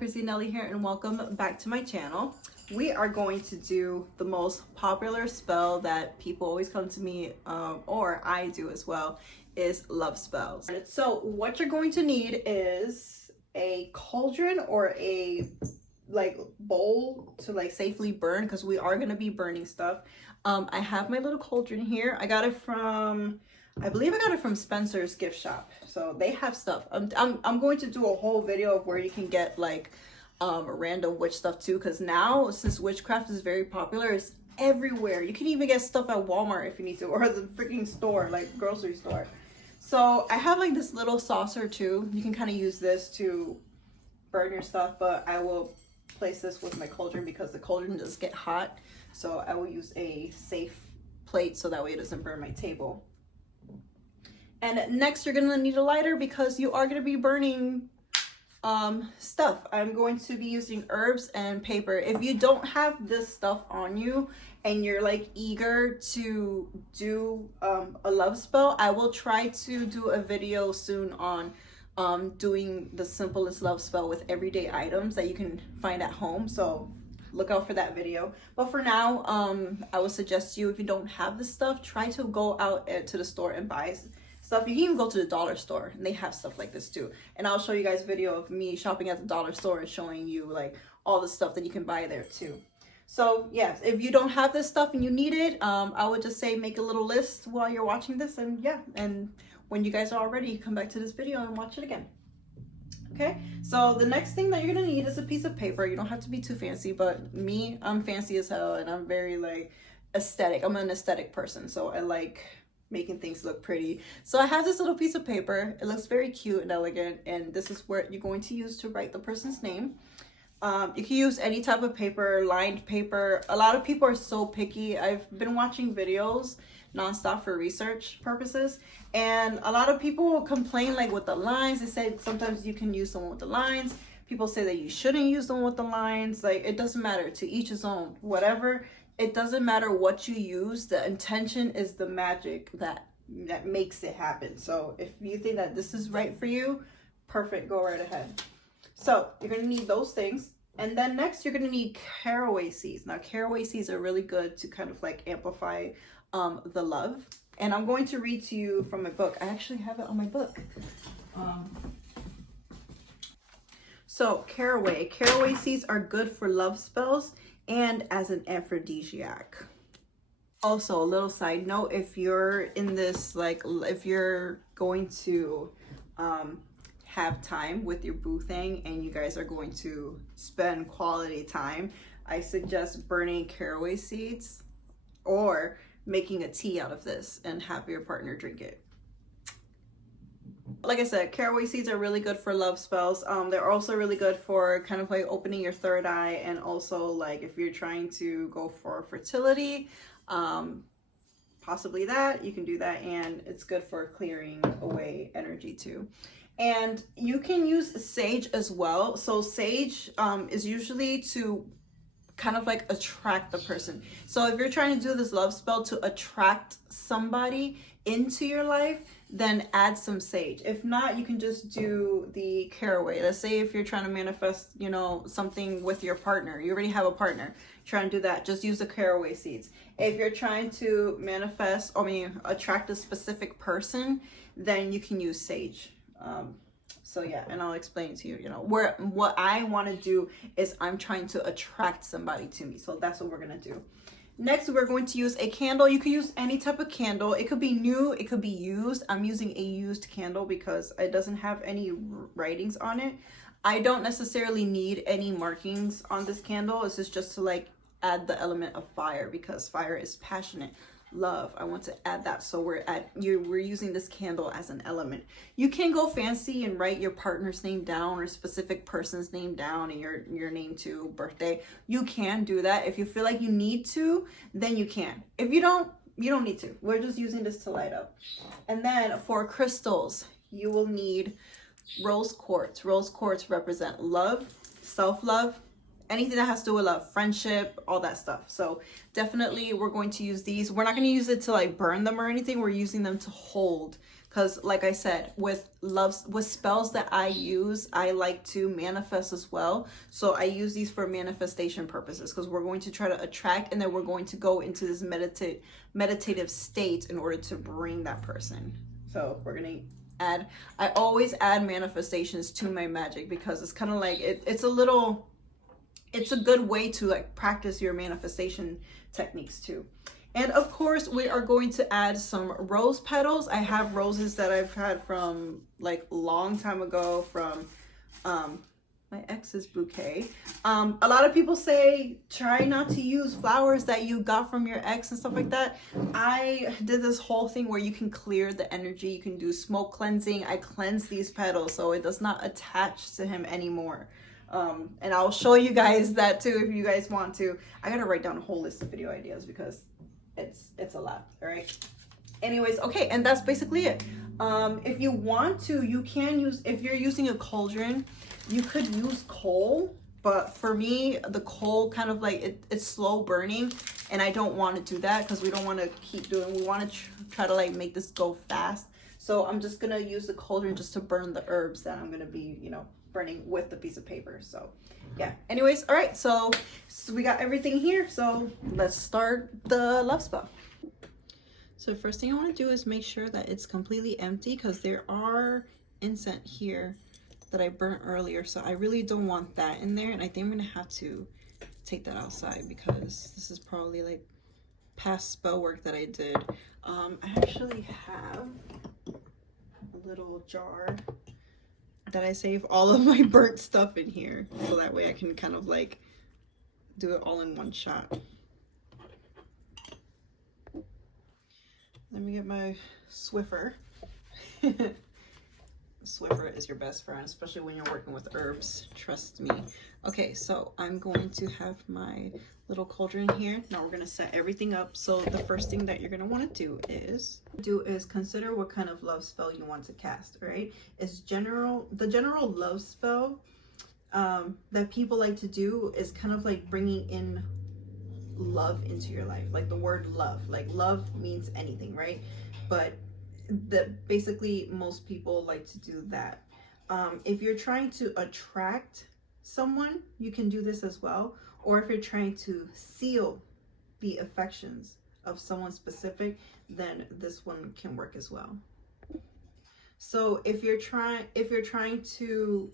Nelly here, and welcome back to my channel. We are going to do the most popular spell that people always come to me, or I do as well, is love spells. So what you're going to need is a cauldron or a bowl to safely burn, because we are going to be burning stuff. I have my little cauldron here. I got it from, I believe I got it from Spencer's gift shop. So they have stuff. I'm going to do a whole video of where you can get random witch stuff too, because now since witchcraft is very popular, it's everywhere. You can even get stuff at Walmart if you need to, or the freaking store, like grocery store. So I have this little saucer too. You can kind of use this to burn your stuff, but I will place this with my cauldron because the cauldron does get hot. So I will use a safe plate so that way it doesn't burn my table. And next you're gonna need a lighter because you are gonna be burning stuff. I'm going to be using herbs and paper. If you don't have this stuff on you and you're eager to do a love spell, I will try to do a video soon on doing the simplest love spell with everyday items that you can find at home. So look out for that video. But for now, I would suggest you, if you don't have this stuff, try to go out to the store and buy stuff. You can even go to the dollar store and they have stuff like this too. And I'll show you guys a video of me shopping at the dollar store and showing you all the stuff that you can buy there too. So yes, if you don't have this stuff and you need it, I would just say make a little list while you're watching this, and yeah, and when you guys are all ready, come back to this video and watch it again. Okay, so the next thing that you're gonna need is a piece of paper. You don't have to be too fancy, but me, I'm fancy as hell, and I'm very aesthetic. I'm an aesthetic person, so I like making things look pretty. So I have this little piece of paper. It looks very cute and elegant, and this is what you're going to use to write the person's name. You can use any type of paper, lined paper. A lot of people are so picky. I've been watching videos nonstop for research purposes, and a lot of people complain with the lines. They say sometimes you can use the one with the lines. People say that you shouldn't use the one with the lines. It doesn't matter, to each his own. Whatever, it doesn't matter what you use. The intention is the magic that makes it happen. So if you think that this is right for you, perfect, go right ahead. So you're gonna need those things. And then next you're gonna need caraway seeds. Now caraway seeds are really good to kind of amplify the love. And I'm going to read to you from my book. I actually have it on my book. So caraway seeds are good for love spells and as an aphrodisiac. Also, a little side note, if you're in this, if you're going to have time with your boo thing and you guys are going to spend quality time, I suggest burning caraway seeds or making a tea out of this and have your partner drink it. Like I said, caraway seeds are really good for love spells. They're also really good for kind of opening your third eye, and also if you're trying to go for fertility, possibly that, you can do that, and it's good for clearing away energy too. And you can use sage as well. So sage is usually to kind of attract the person. So if you're trying to do this love spell to attract somebody into your life, then add some sage. If not, you can just do the caraway. Let's say if you're trying to manifest, something with your partner, you already have a partner, trying to do that, just use the caraway seeds. If you're trying to manifest, attract a specific person, then you can use sage. So yeah, and I'll explain to you, what I want to do is I'm trying to attract somebody to me. So that's what we're going to do. Next, we're going to use a candle. You can use any type of candle. It could be new, it could be used. I'm using a used candle because it doesn't have any writings on it. I don't necessarily need any markings on this candle. This is just to add the element of fire, because fire is passionate. Love, I want to add that. So we're using this candle as an element. You can go fancy and write your partner's name down or a specific person's name down, and your name too, birthday. You can do that. If you feel like you need to, then you can. If you don't need to. We're just using this to light up. And then for crystals, you will need rose quartz. Rose quartz represent love, self-love, anything that has to do with love, friendship, all that stuff. So definitely we're going to use these. We're not going to use it to burn them or anything. We're using them to hold because like I said, with spells that I use, I like to manifest as well. So I use these for manifestation purposes, because we're going to try to attract, and then we're going to go into this meditative state in order to bring that person. So we're gonna add, I always add manifestations to my magic, because it's kind of like it's a good way to like practice your manifestation techniques too. And of course, we are going to add some rose petals. I have roses that I've had from like a long time ago from my ex's bouquet. A lot of people say try not to use flowers that you got from your ex and stuff like that. I did this whole thing where you can clear the energy. You can do smoke cleansing. I cleanse these petals so it does not attach to him anymore. And I'll show you guys that too if you guys want to. I gotta write down a whole list of video ideas because it's a lot. All right, anyways, okay, and that's basically it. If you want to, you can use, if you're using a cauldron, you could use coal, but for me the coal kind of like it's slow burning, and I don't want to do that because we don't want to keep doing, we want to try to like make this go fast. So I'm just gonna use the cauldron just to burn the herbs that I'm gonna be, you know, burning with the piece of paper. So yeah, anyways, all right, so we got everything here, so let's start the love spell. So the first thing I want to do is make sure that it's completely empty, because there are incense here that I burnt earlier, so I really don't want that in there, and I think I'm gonna have to take that outside because this is probably like past spell work that I did. I actually have a little jar that I save all of my burnt stuff in here, so that way I can kind of like do it all in one shot. Let me get my Swiffer. Swiffer is your best friend, especially when you're working with herbs, trust me. Okay, so I'm going to have my little cauldron here. Now we're going to set everything up. So the first thing that you're going to want to do is consider what kind of love spell you want to cast. All right, it's the general love spell that people like to do is kind of like bringing in love into your life, like the word love. Like love means anything, right? But basically most people like to do that. If you're trying to attract someone, you can do this as well. Or if you're trying to seal the affections of someone specific, then this one can work as well. So if you're trying to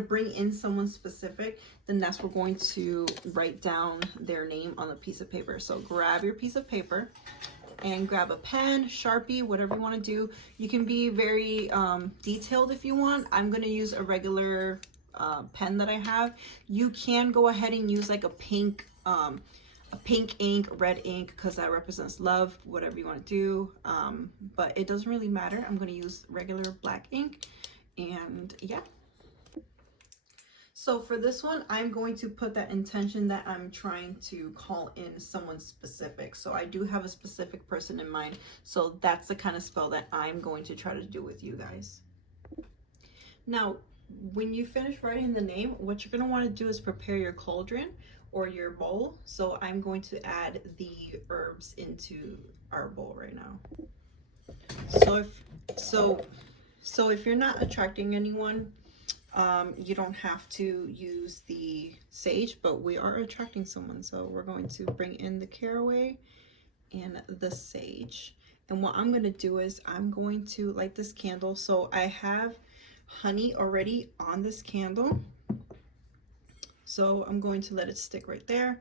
bring in someone specific, then that's we're going to write down their name on a piece of paper. So grab your piece of paper and grab a pen, Sharpie, whatever you want to do. You can be very detailed if you want. I'm going to use a regular pen that I have. You can go ahead and use like a pink ink, red ink, because that represents love, whatever you want to do. But it doesn't really matter. I'm going to use regular black ink, and yeah. So for this one, I'm going to put that intention that I'm trying to call in someone specific. So I do have a specific person in mind. So that's the kind of spell that I'm going to try to do with you guys. Now, when you finish writing the name, what you're going to want to do is prepare your cauldron or your bowl. So I'm going to add the herbs into our bowl right now. So if you're not attracting anyone, you don't have to use the sage, but we are attracting someone. So we're going to bring in the caraway and the sage. And what I'm going to do is I'm going to light this candle. So I have honey already on this candle. So I'm going to let it stick right there.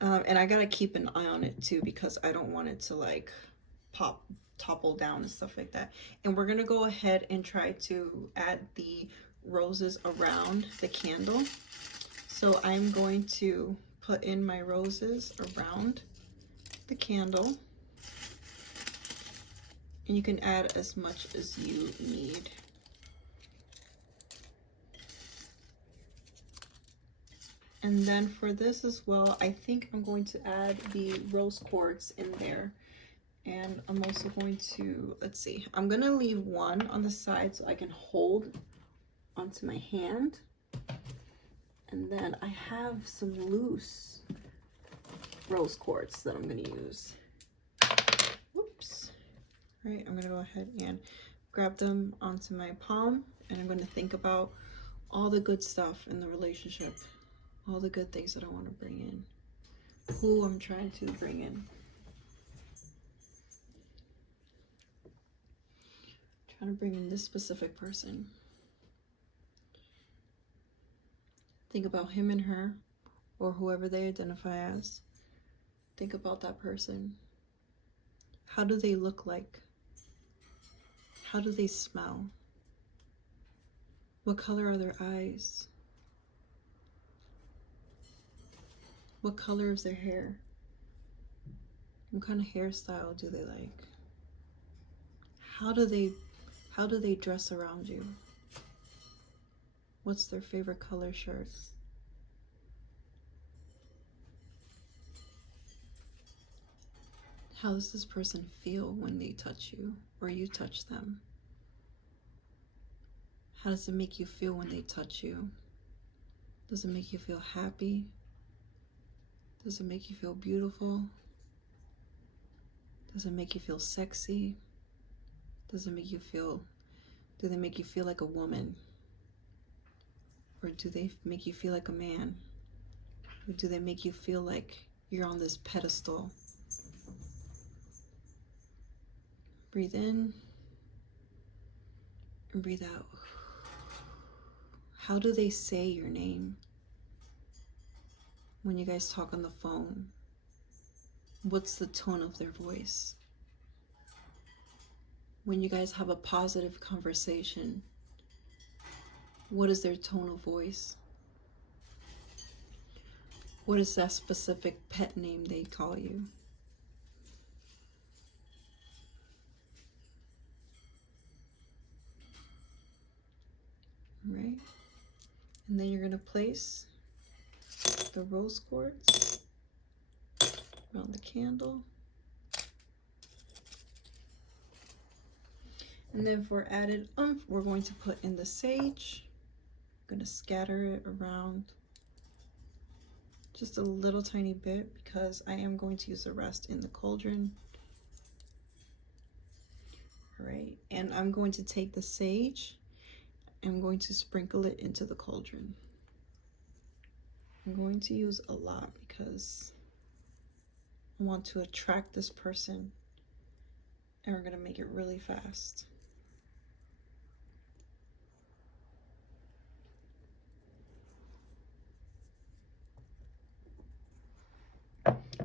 And I got to keep an eye on it too, because I don't want it to like topple down and stuff like that. And we're going to go ahead and try to add the roses around the candle. So I'm going to put in my roses around the candle, and you can add as much as you need. And then for this as well, I think I'm going to add the rose quartz in there. And I'm also going to, let's see, I'm going to leave one on the side so I can hold onto my hand. And then I have some loose rose quartz that I'm going to use. Whoops. Right, I'm gonna go ahead and grab them onto my palm, and I'm gonna think about all the good stuff in the relationship, all the good things that I want to bring in, who I'm trying to bring in. Trying to bring in this specific person. Think about him and her, or whoever they identify as. Think about that person. How do they look like? How do they smell? What color are their eyes? What color is their hair? What kind of hairstyle do they like? How do they dress around you? What's their favorite color shirt? How does this person feel when they touch you or you touch them? How does it make you feel when they touch you? Does it make you feel happy? Does it make you feel beautiful? Does it make you feel sexy? Do they make you feel like a woman? Or do they make you feel like a man? Or do they make you feel like you're on this pedestal? Breathe in and breathe out. How do they say your name when you guys talk on the phone? What's the tone of their voice? When you guys have a positive conversation, what is their tone of voice? What is that specific pet name they call you? All right? And then you're going to place the rose quartz around the candle. And then for added oomph, we're going to put in the sage. I'm going to scatter it around just a little tiny bit because I am going to use the rest in the cauldron. All right, and I'm going to take the sage. I'm going to sprinkle it into the cauldron. I'm going to use a lot because I want to attract this person, and we're going to make it really fast.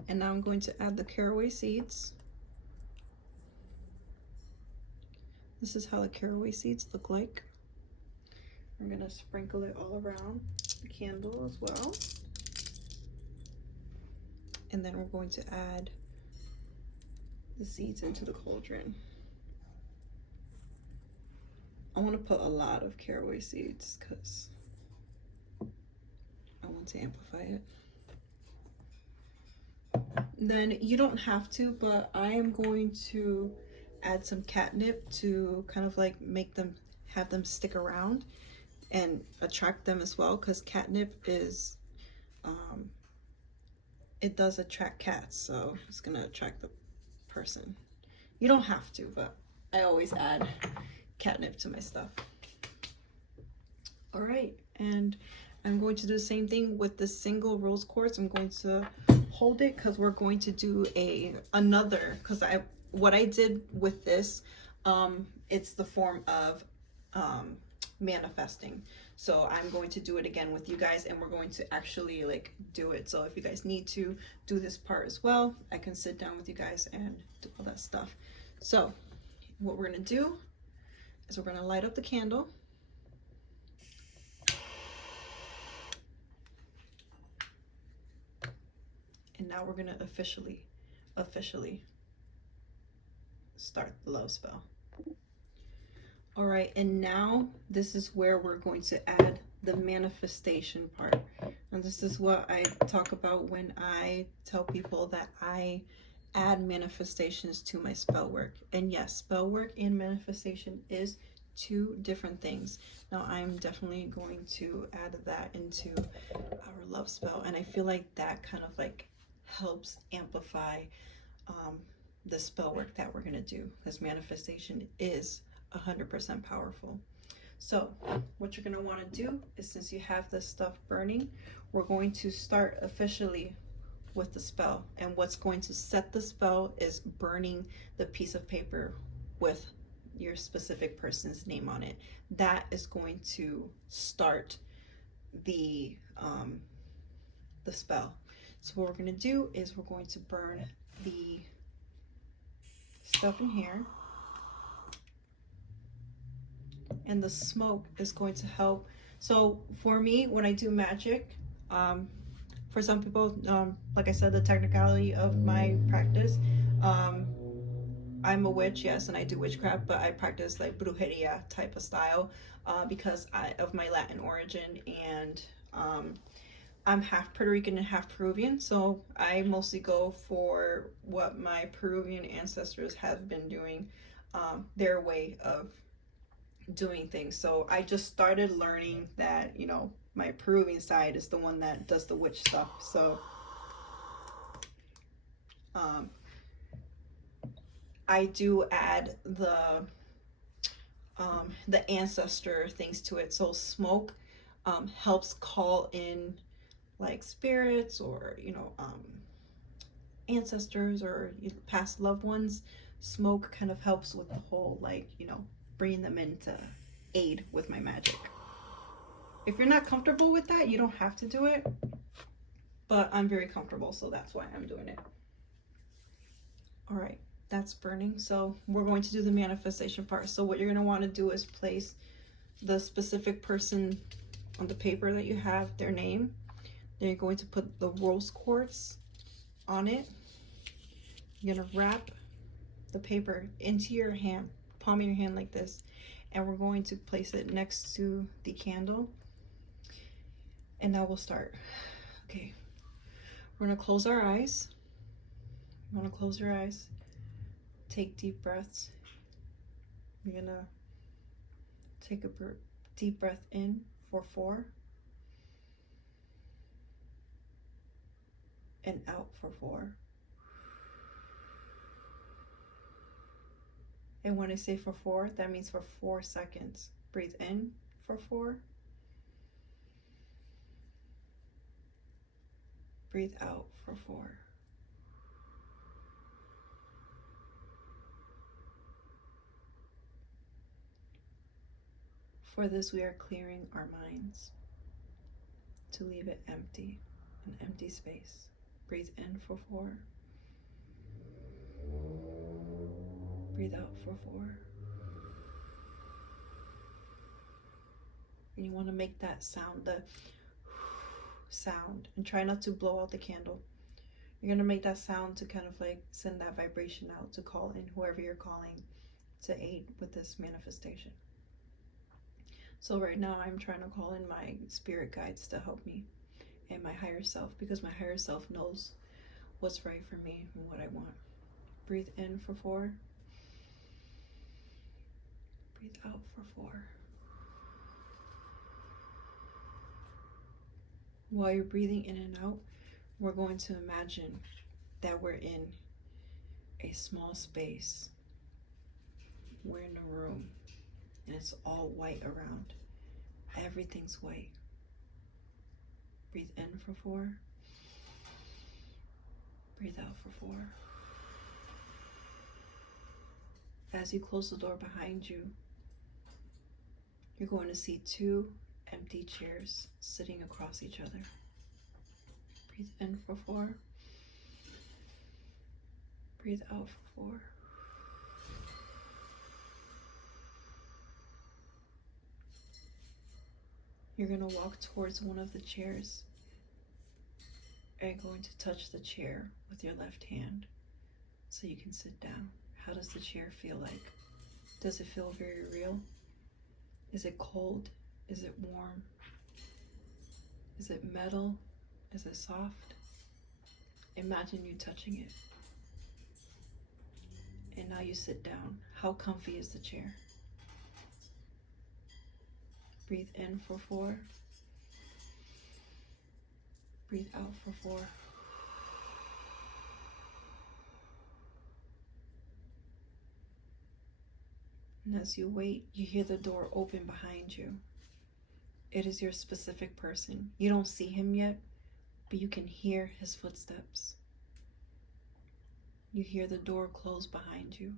And now I'm going to add the caraway seeds. This is how the caraway seeds look like. I'm going to sprinkle it all around the candle as well. And then we're going to add the seeds into the cauldron. I want to put a lot of caraway seeds because I want to amplify it. Then you don't have to, but I am going to add some catnip to kind of like have them stick around and attract them as well, because catnip is it does attract cats, so it's gonna attract the person. You don't have to, but I always add catnip to my stuff. All right, and I'm going to do the same thing with the single rose quartz. I'm going to hold it because we're going to do another, because what I did with this, it's the form of manifesting. So I'm going to do it again with you guys, and we're going to actually like do it. So if you guys need to do this part as well, I can sit down with you guys and do all that stuff. So what we're gonna do is we're gonna light up the candle. And now we're gonna officially start the love spell. All right, and now this is where we're going to add the manifestation part. And this is what I talk about when I tell people that I add manifestations to my spell work. And yes, spell work and manifestation is two different things. Now I'm definitely going to add that into our love spell, and I feel like that kind of like helps amplify the spell work that we're going to do, because manifestation is 100% powerful. So what you're going to want to do is, since you have this stuff burning, we're going to start officially with the spell. And what's going to set the spell is burning the piece of paper with your specific person's name on it. That is going to start the spell. So what we're going to do is we're going to burn the stuff in here, and the smoke is going to help. So for me, when I do magic, for some people, like I said, the technicality of my practice, I'm a witch, yes, and I do witchcraft, but I practice like brujeria type of style because of my Latin origin, and I'm half Puerto Rican and half Peruvian, so I mostly go for what my Peruvian ancestors have been doing, their way of doing things. So I just started learning that, you know, my Peruvian side is the one that does the witch stuff. So I do add the ancestor things to it. So smoke helps call in like spirits, or you know, ancestors, or past loved ones. Smoke kind of helps with the whole, like, you know, bringing them in to aid with my magic. If you're not comfortable with that, you don't have to do it, but I'm very comfortable, so that's why I'm doing it. All right, that's burning. So we're going to do the manifestation part. So what you're going to want to do is place the specific person on the paper that you have, their name. Then you're going to put the rose quartz on it. You're going to wrap the paper into your hand, palm of your hand like this, and we're going to place it next to the candle, and now we'll start. Okay, we're going to close our eyes. You want to close your eyes, take deep breaths. You're going to take a deep breath in for 4 and out for 4. And when I say for 4, that means for 4 seconds. Breathe in for 4. Breathe out for 4. For this, we are clearing our minds to leave it empty, an empty space. Breathe in for 4. Breathe out for 4. And you want to make that sound, the sound, and try not to blow out the candle. You're going to make that sound to kind of like send that vibration out to call in whoever you're calling to aid with this manifestation. So right now I'm trying to call in my spirit guides to help me, and my higher self, because my higher self knows what's right for me and what I want. Breathe in for 4. Breathe out for 4. While you're breathing in and out, we're going to imagine that we're in a small space. We're in a room, and it's all white around. Everything's white. Breathe in for 4. Breathe out for 4. As you close the door behind you, you're going to see 2 empty chairs sitting across each other. Breathe in for 4. Breathe out for 4. You're going to walk towards one of the chairs and going to touch the chair with your left hand so you can sit down. How does the chair feel like? Does it feel very real? Is it cold? Is it warm? Is it metal? Is it soft? Imagine you touching it. And now you sit down. How comfy is the chair? Breathe in for 4. Breathe out for 4. And as you wait, you hear the door open behind you. It is your specific person. You don't see him yet, but you can hear his footsteps. You hear the door close behind you.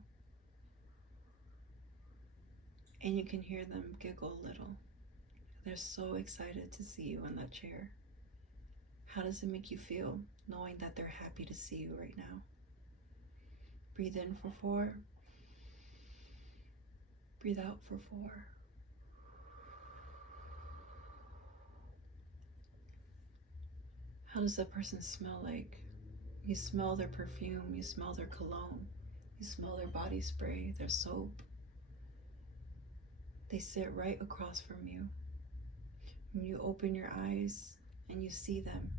And you can hear them giggle a little. They're so excited to see you in that chair. How does it make you feel knowing that they're happy to see you right now? Breathe in for 4. Breathe out for 4. How does that person smell like? You smell their perfume, you smell their cologne, you smell their body spray, their soap. They sit right across from you. When you open your eyes and you see them,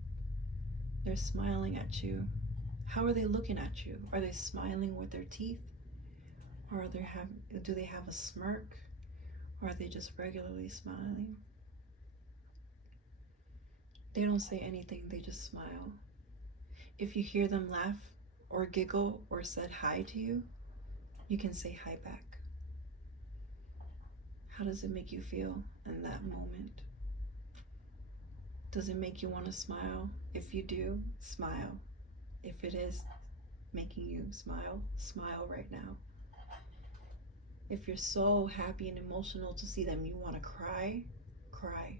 they're smiling at you. How are they looking at you? Are they smiling with their teeth? Or do they have a smirk? Or are they just regularly smiling? They don't say anything, they just smile. If you hear them laugh or giggle or said hi to you, you can say hi back. How does it make you feel in that moment? Does it make you want to smile? If you do, smile. If it is making you smile, smile right now. If you're so happy and emotional to see them, you want to cry, cry.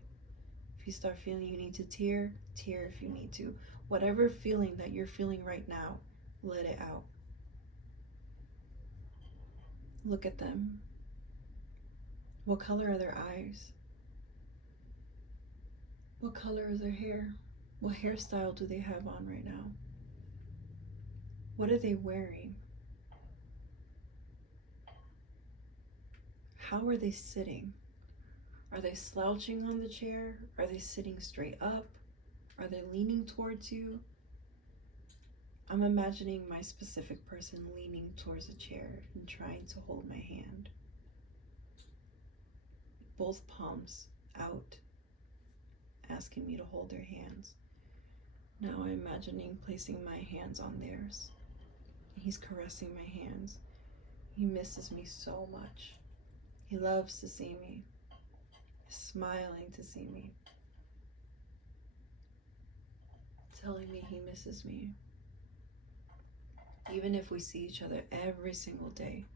If you start feeling you need to tear, tear if you need to. Whatever feeling that you're feeling right now, let it out. Look at them. What color are their eyes? What color is their hair? What hairstyle do they have on right now? What are they wearing? How are they sitting? Are they slouching on the chair? Are they sitting straight up? Are they leaning towards you? I'm imagining my specific person leaning towards a chair and trying to hold my hand. Both palms out, asking me to hold their hands. Now I'm imagining placing my hands on theirs. He's caressing my hands. He misses me so much. He loves to see me. He's smiling to see me. Telling me he misses me. Even if we see each other every single day,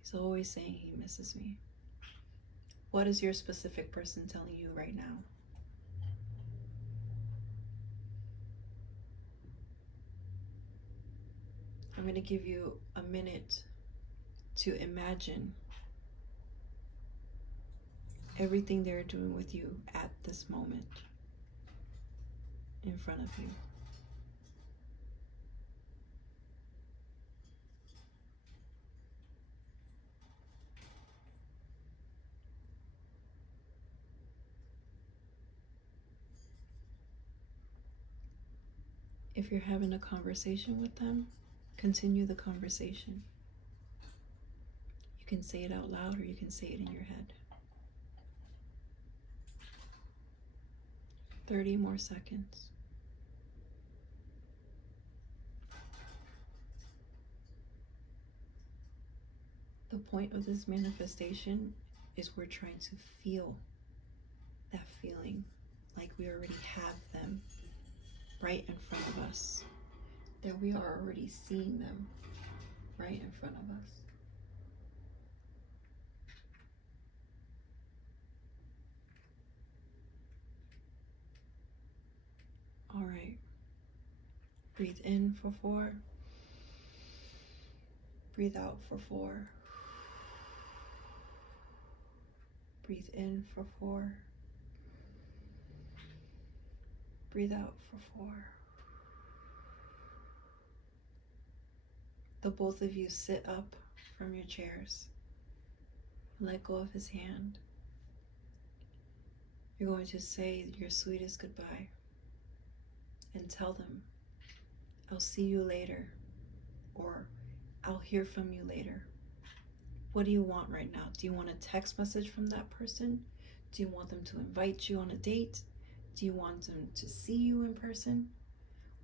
he's always saying he misses me. What is your specific person telling you right now? I'm going to give you a minute to imagine everything they're doing with you at this moment in front of you. If you're having a conversation with them, continue the conversation. You can say it out loud or you can say it in your head. 30 more seconds. The point of this manifestation is we're trying to feel that feeling like we already have them right in front of us, that we are already seeing them right in front of us. All right. Breathe in for 4. Breathe out for 4. Breathe in for 4. Breathe out for 4. The both of you sit up from your chairs. Let go of his hand. You're going to say your sweetest goodbye and tell them, I'll see you later, or I'll hear from you later. What do you want right now? Do you want a text message from that person? Do you want them to invite you on a date? Do you want them to see you in person?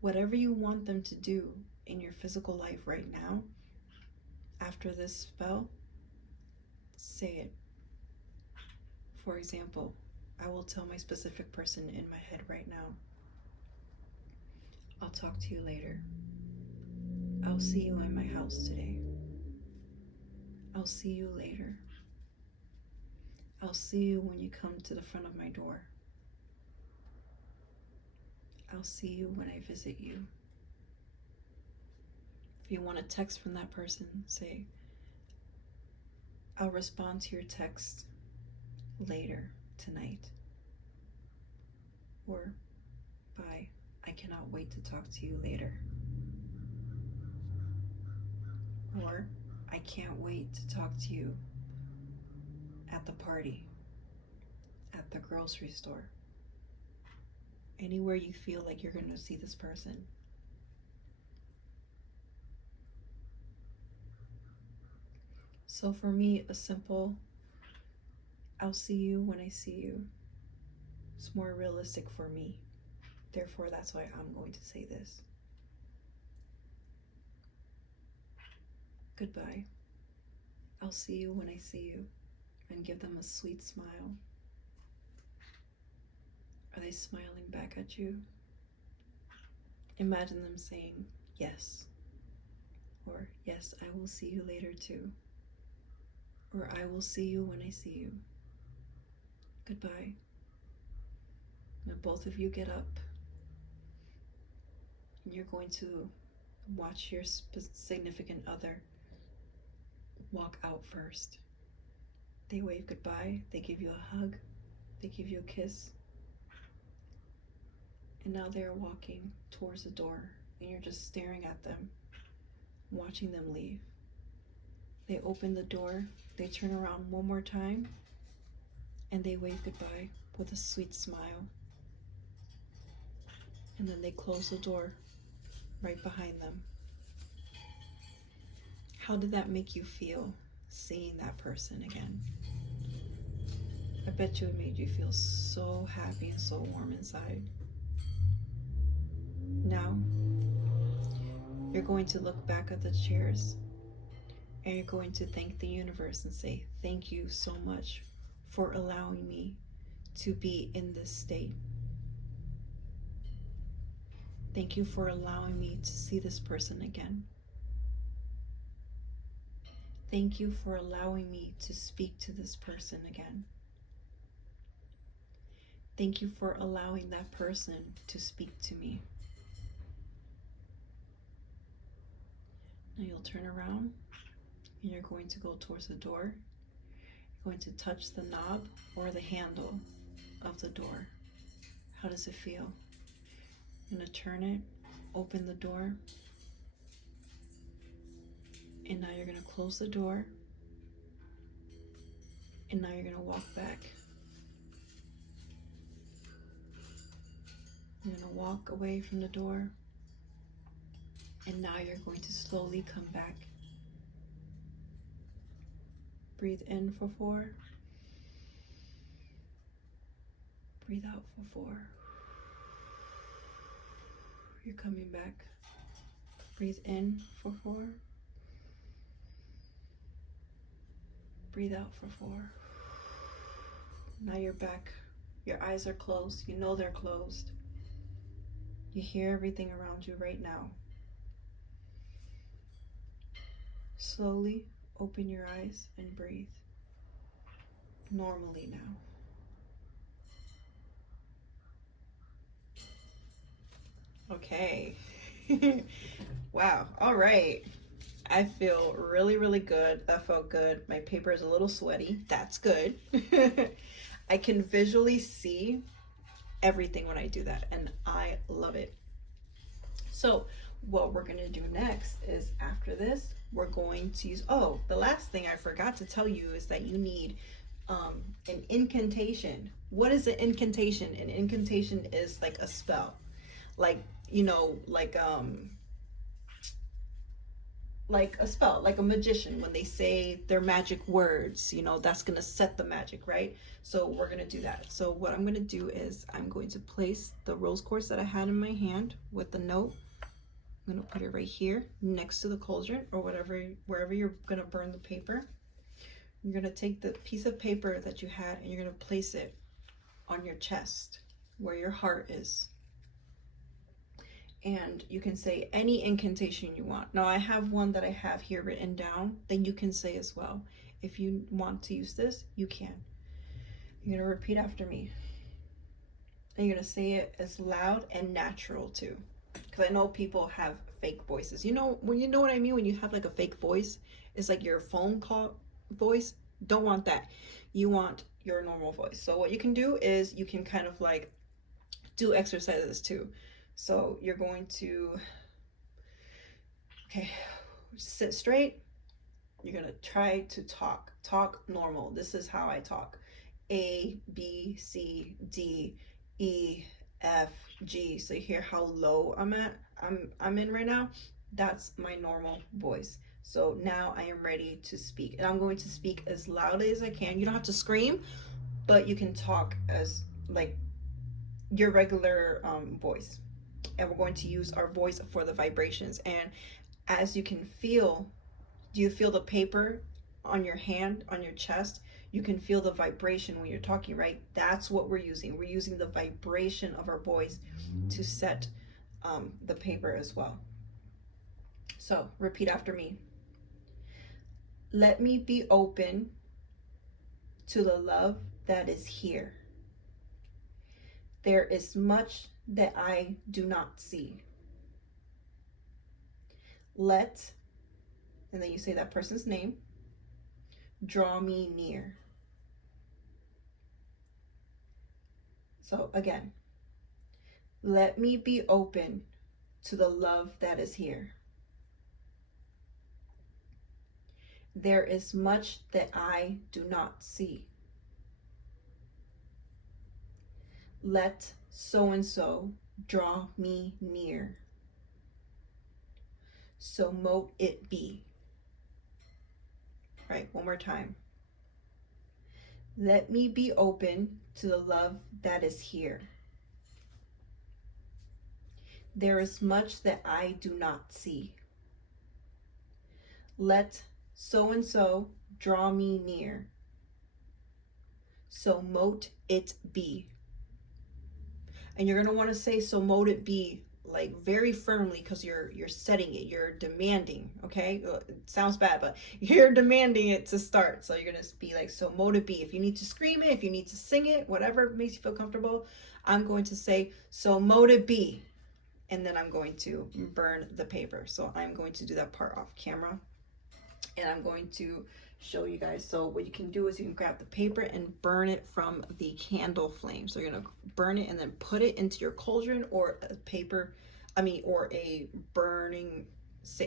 Whatever you want them to do in your physical life right now, after this spell, say it. For example, I will tell my specific person in my head right now, I'll talk to you later. I'll see you in my house today. I'll see you later. I'll see you when you come to the front of my door. I'll see you when I visit you. If you want a text from that person, say, I'll respond to your text later tonight. Or, bye, I cannot wait to talk to you later. Or, I can't wait to talk to you at the party, at the grocery store, anywhere you feel like you're going to see this person. So for me, a simple, I'll see you when I see you, it's more realistic for me. Therefore, that's why I'm going to say this. Goodbye. I'll see you when I see you, and give them a sweet smile. Are they smiling back at you? Imagine them saying yes, or yes, I will see you later too, or I will see you when I see you. Goodbye. Now both of you get up, and you're going to watch your significant other walk out first. They wave goodbye, they give you a hug, they give you a kiss, and now they're walking towards the door, and you're just staring at them, watching them leave. They open the door, they turn around one more time, and they wave goodbye with a sweet smile. And then they close the door right behind them. How did that make you feel, seeing that person again? I bet you it made you feel so happy and so warm inside. Now, you're going to look back at the chairs, and you're going to thank the universe and say, thank you so much for allowing me to be in this state. Thank you for allowing me to see this person again. Thank you for allowing me to speak to this person again. Thank you for allowing that person to speak to me. Now you'll turn around, and you're going to go towards the door. You're going to touch the knob or the handle of the door. How does it feel? You're going to turn it, open the door, and now you're going to close the door, and now you're going to walk back. You're going to walk away from the door, and now you're going to slowly come back. Breathe in for 4. Breathe out for 4. You're coming back. Breathe in for 4. Breathe out for 4. Now you're back. Your eyes are closed. You know they're closed. You hear everything around you right now. Slowly open your eyes and breathe normally now. Okay. Wow. All right. I feel really, really good. That felt good. My paper is a little sweaty. That's good. I can visually see everything when I do that, and I love it. So what we're going to do next is, after this, we're going to use, oh, the last thing I forgot to tell you is that you need an incantation. What is an incantation? An incantation is like a spell. Like, you know, like a spell, like a magician, when they say their magic words, you know, that's gonna set the magic, right? So we're gonna do that. So what I'm gonna do is I'm going to place the rose quartz that I had in my hand with the note. I'm gonna put it right here next to the cauldron, or whatever, wherever you're gonna burn the paper. You're going to take the piece of paper that you had and you're going to place it on your chest where your heart is. And you can say any incantation you want. Now I have one that I have here written down that you can say as well. If you want to use this, you can. You're going to repeat after me. And you're going to say it as loud and natural too. Because I know people have fake voices. You know, when you know what I mean? When you have like a fake voice, it's like your phone call voice. Don't want that. You want your normal voice. So what you can do is you can kind of like do exercises too. So you're going to, okay, sit straight. You're going to try to talk normal. This is how I talk. A, B, C, D, E, F, G. So you hear how low I'm in right now. That's my normal voice. So now I am ready to speak, and I'm going to speak as loudly as I can. You don't have to scream, but you can talk as like your regular voice. And we're going to use our voice for the vibrations. And as you can feel, do you feel the paper on your hand, on your chest? You can feel the vibration when you're talking, right? That's what we're using. We're using the vibration of our voice to set the paper as well. So repeat after me. Let me be open to the love that is here. There is much that I do not see. Let, and then you say that person's name, draw me near. So again, let me be open to the love that is here. There is much that I do not see. Let so-and-so draw me near. So mote it be. Right, one more time. Let me be open to the love that is here. There is much that I do not see. Let so-and-so draw me near. So mote it be. And you're going to want to say so mote it be like very firmly, because you're setting it, you're demanding. Okay, it sounds bad, but you're demanding it to start. So you're going to be like so mote it be. If you need to scream it, if you need to sing it, whatever makes you feel comfortable, I'm going to say so mote it be, and then I'm going to burn the paper. So I'm going to do that part off camera, and I'm going to show you guys. So what you can do is you can grab the paper and burn it from the candle flame. So you're gonna burn it and then put it into your cauldron or a paper, or a burning,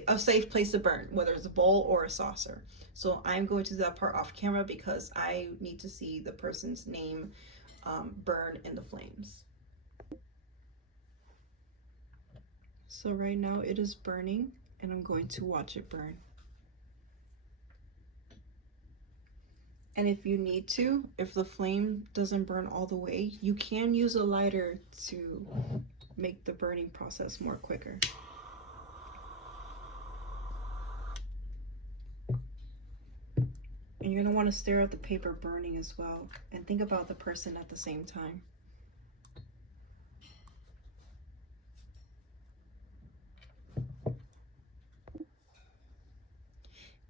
a safe place to burn, whether it's a bowl or a saucer. So I'm going to do that part off camera because I need to see the person's name burn in the flames. So right now it is burning, and I'm going to watch it burn. And if you need to, if the flame doesn't burn all the way, you can use a lighter to make the burning process more quicker. And you're going to want to stare at the paper burning as well, and think about the person at the same time.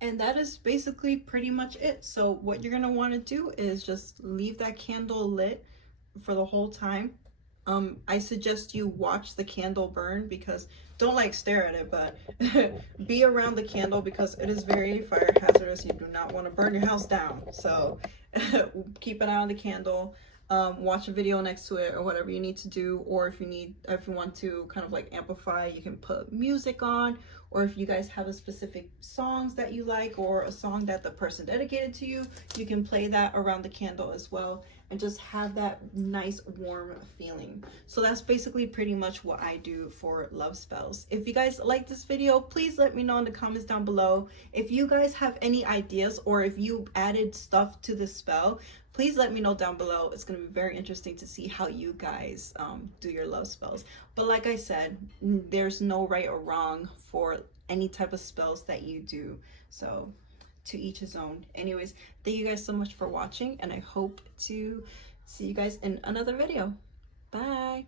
And that is basically pretty much it. So what you're gonna want to do is just leave that candle lit for the whole time. I suggest you watch the candle burn, because don't like stare at it, but be around the candle, because it is very fire hazardous. You do not want to burn your house down. So keep an eye on the candle. Watch a video next to it or whatever you need to do. Or if you want to kind of like amplify, you can put music on. Or if you guys have a specific songs that you like, or a song that the person dedicated to you, you can play that around the candle as well, and just have that nice warm feeling. So that's basically pretty much what I do for love spells. If you guys like this video, please let me know in the comments down below. If you guys have any ideas, or if you added stuff to this spell, please let me know down below. It's going to be very interesting to see how you guys do your love spells. But like I said, there's no right or wrong for any type of spells that you do. So to each his own. Anyways, thank you guys so much for watching, and I hope to see you guys in another video. Bye.